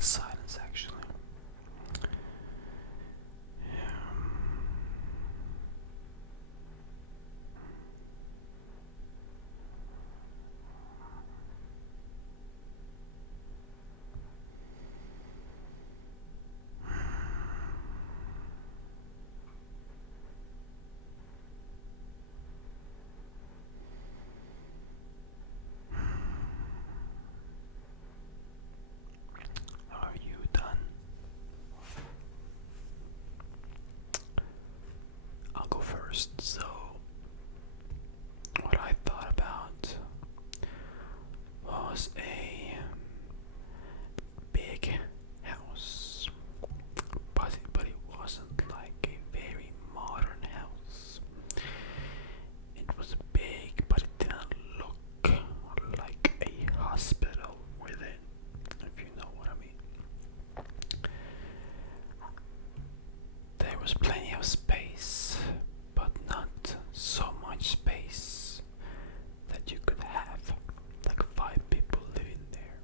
in silence, actually. Are you done? I'll go first. So, what I thought about was a big house, but it wasn't like a very modern house. It was big, but it didn't look like a hospital with it, if you know what I mean. There was plenty of space, but not so much space that you could have like 5 people living there.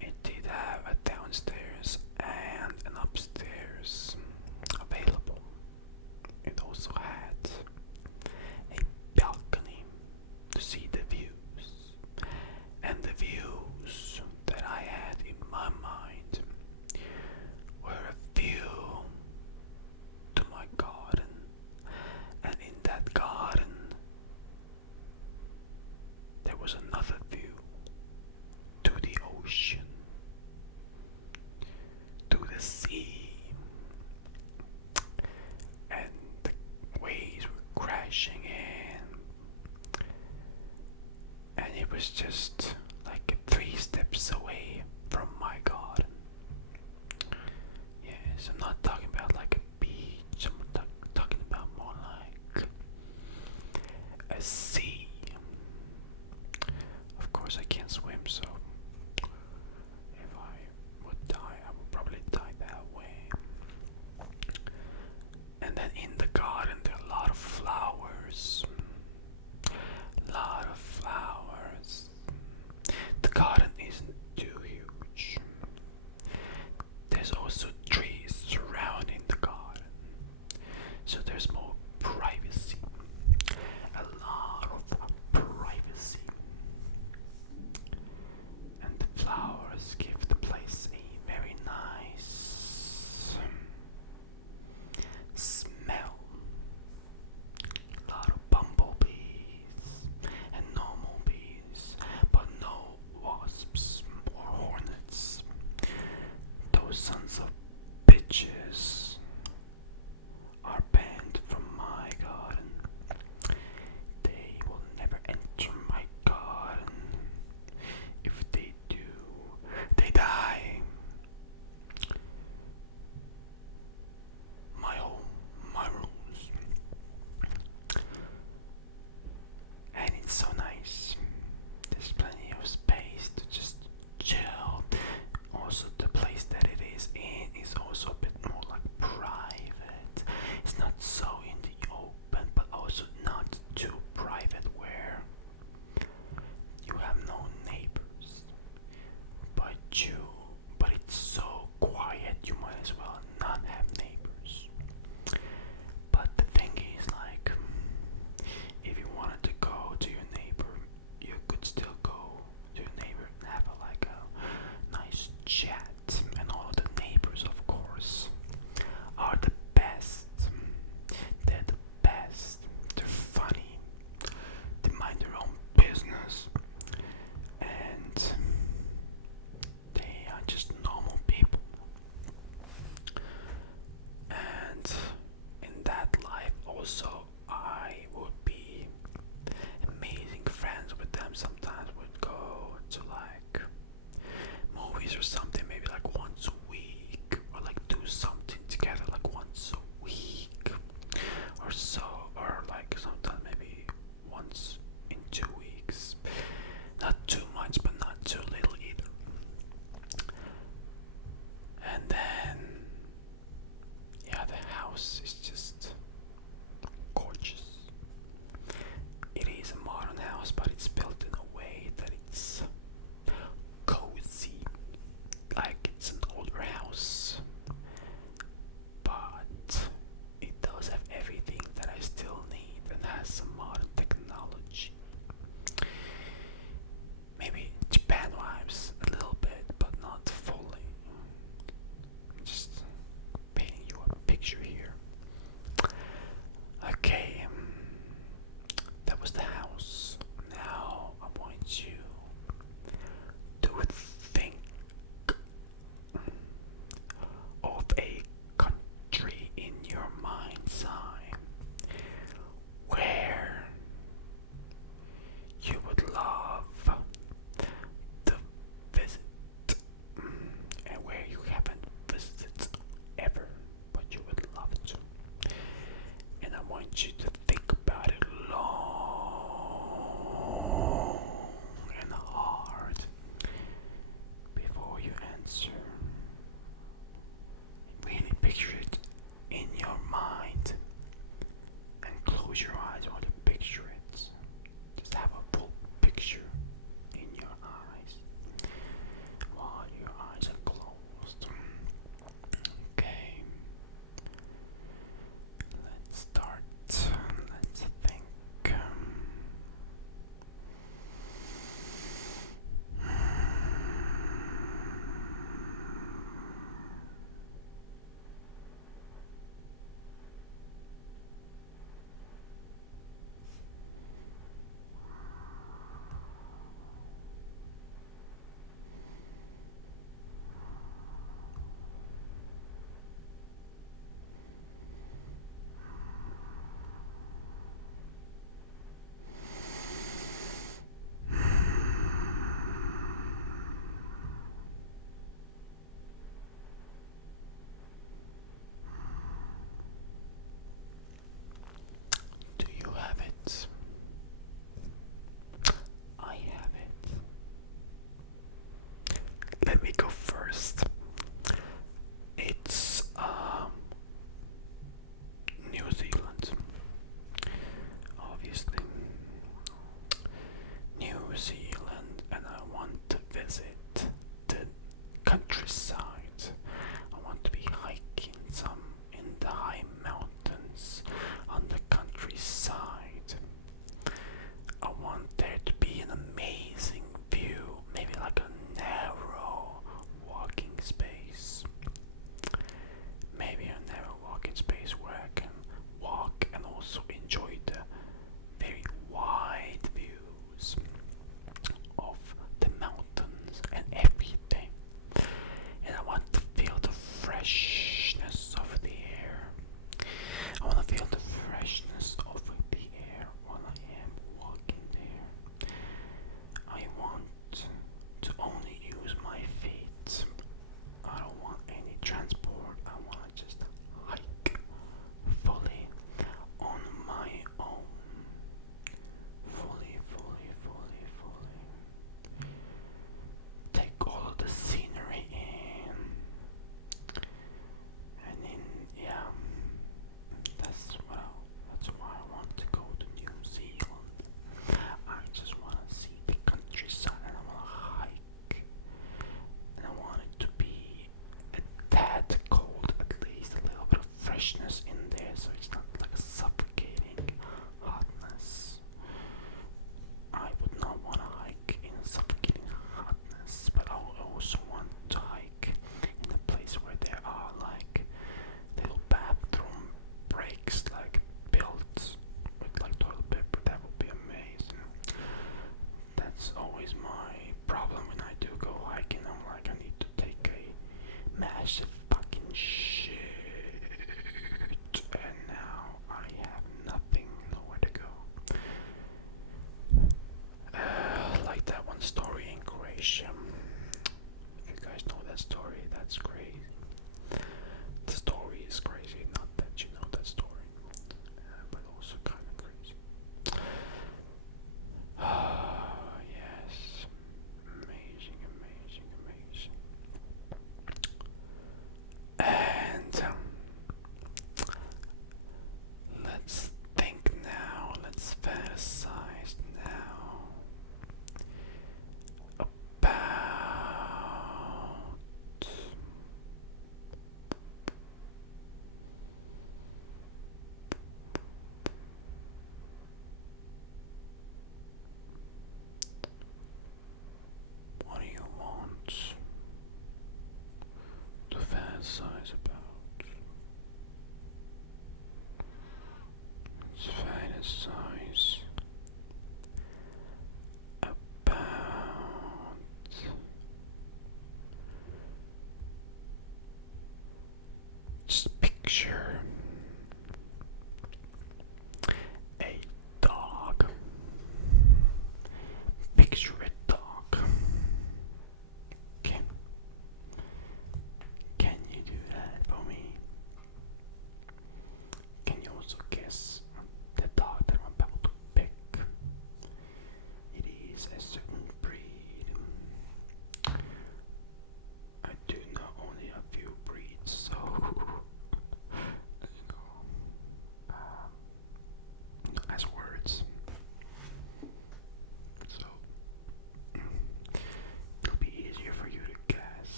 It did have a downstairs and an upstairs available. It also had a balcony to see the views, and the views that I had in my mind were a view to my garden, and in that garden there was another view to the ocean, to the sea, and the waves were crashing in, and it was just like 3 steps away from my garden. Yes, I'm not talking about like a beach, I'm talking about more like a sea. Of course, I can't swim, so if I would die, I would probably die that way. And then in the garden, there are a lot of flowers. Lot of flowers. The garden isn't let me go first.